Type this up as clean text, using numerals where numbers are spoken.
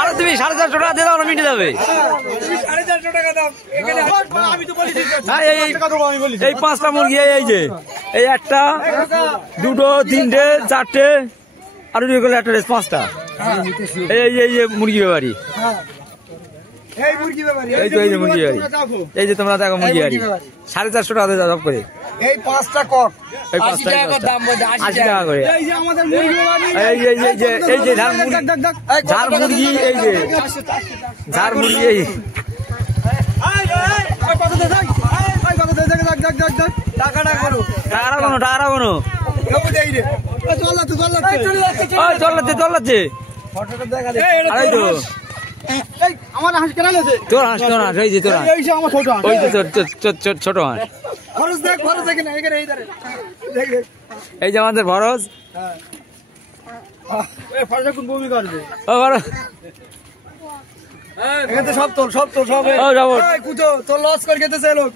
আরে তুমি 450 টাকা দিয়ে দাও না, মিটে যাবে। এই 5টা মুরগি, এই যে এই একটা, দুটো, তিনটে, চারটে, আর একটা 5টা। এই যে মুরগি ব্যাপারী, এই যে মুরগি বাড়ি, এই যে তোমরা দেখো মুরগি বাড়ি 450 টাকা দিয়ে দাও করে। এই 5টা কক, এই 5টা দাম বলতে 80 টাকা করে। এই যে আমাদের মুরগি বাড়ি, এই যে ঝাড় মুরগি, এই যে ঝাড় মুরগি, এই টাকাটা কোনো চল আমার হাঁস কেনা গেছে, তোর হাঁস কেনা, এই যে তোর ওই যে ছোট হাঁস, এই যে আমাদের ভরজ, সব তোর তোর লস করে গেছে লোক।